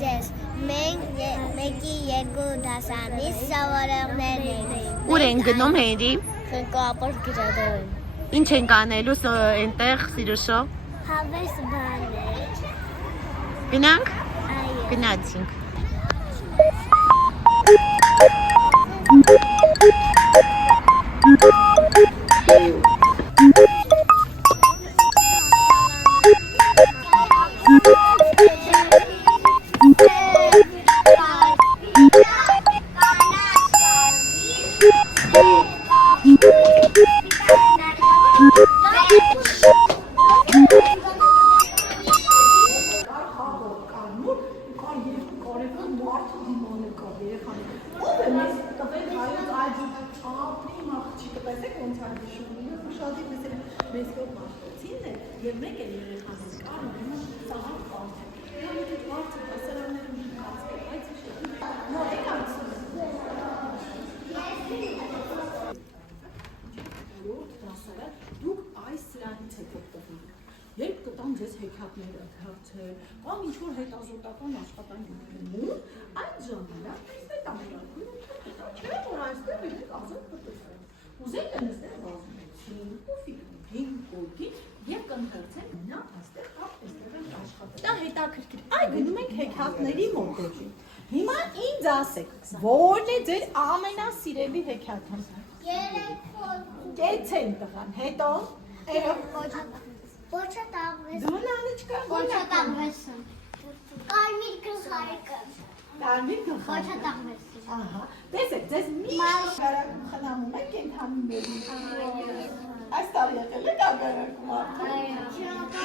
ձեզ, մենք մեկի երկու դասանից սովորողներ ենք։ Ուր են գնում հերի։ Խնկոապոր գրադարան։ Ինչ ենք անելու այնտեղ Սիրուշո։ Հավես բան է։ Գնանք։ Այո։ Գնացինք։ Երբ կտան ձեզ հեքիաթները հերթել, կամ ինչ-որ հետազոտական աշխատանք ունենում, այդ ժամանակ այդ ամենակույն չէ, որ այստեղ իրենք ազատ կտեսեն։ Ուզենք են այստեղ բազմեցին, կոֆիկին, կոլկին և կընթերցեն նա այստեղ այստեղ են աշխատել։ Դա հետաքրքիր, այ գնում ենք հեքիաթների մոտեցին։ Հիմա ինձ ասեք, որն է ձեր ամենասիրելի հեքիաթը։ Կեցեն տղան, հետո Ոչա տաղվես։ Դու նանիչկա, Ոչա տաղվեսը։ Կարմիր գլխարկը։ Կարմիր գլխարկը։ Ոչա տաղվեսը։ Ահա, տեսեք, ձեզ միշտ գարակում խնամում եք կենդանիներին։ Այս տարի եղել եք ագարակում արդեն։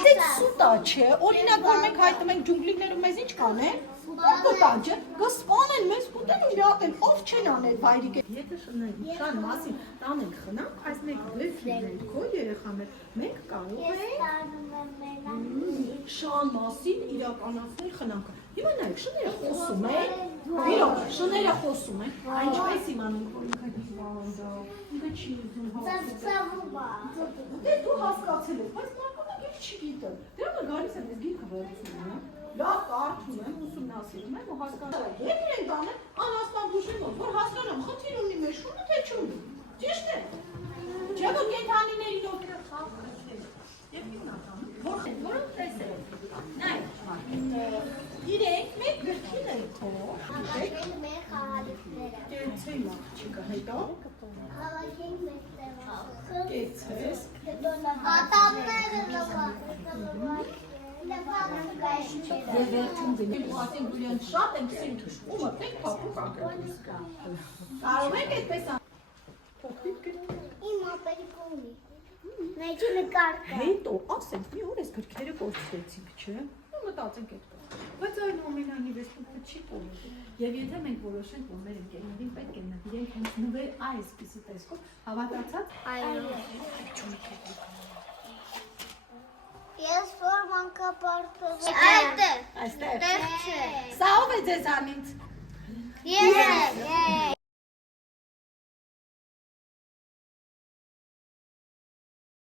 Դե սուտա չէ, օրինակ որ մենք հայտում ենք ջունգլիներում մեզ ինչ կանեն։ Կտան չէ, գսպանեն մեզ կուտեն ու իրատեն, ով չեն անել վայրիկ է։ Եթե շան մասին տանենք խնանք, այս մեկ դեպքերն քո երեխաներ, մենք կարող ենք շան մասին իրականացնել խնանքը։ Հիմա նայեք, շները խոսում են, իրոք, շները խոսում են, ինչպես իմանենք, որ ինքը դիվանդա, ինքը չի ուզում հասկացել։ Դե դու հասկացել ես, բայց մարդը գիտ չգիտը։ Դրա համար գալիս եմ ես գիրքը վերցնում եմ, լավ կարդում եմ, ուսումնասիրում եմ ու հասկանում եմ։ Եվ իրենք տանեն անհասկան դուշի մոտ, որ հասկանամ խնդիր ունի մեր շունը, թե չունի։ Ճիշտ է։ Չէ՞ որ կենդանիներին օգնել խաղացել։ Եվ հիմնականում, որոնք տեսել են։ Նայ, իրենք մեկ գրքին են թող։ Հավաքենք մեր խաղալիքները։ Կեցցեի աղջիկը, հետո։ Հավաքենք մեր տեղը։ Կեցցես։ Ատամները Եվ վերջում դնենք, ու ասենք դու իրեն շատ ենք սիրում, ու մտենք փափուկ ակրդիս կա։ Կարող եք այդպես փոխվիկ գրել։ Իմ ապերի կողմի։ Մեջի նկարկը։ Հետո ասենք մի օր ես գրքերը կորցրեցինք, չէ՞։ Ու մտածենք այդ կողմ։ Բայց այնուամենայնիվ ես փոքր չի կորել։ Եվ եթե մենք որոշենք, որ մեր ընկերներին պետք է նվիրենք հենց նվեր այսպիսի տեսքով, հավատացած։ Այո։ Ես որ մանկապարտոզ։ Այստեղ։ Այստեղ։ Այստեղ չէ։ Սա ով է ձեզանից։ Ես։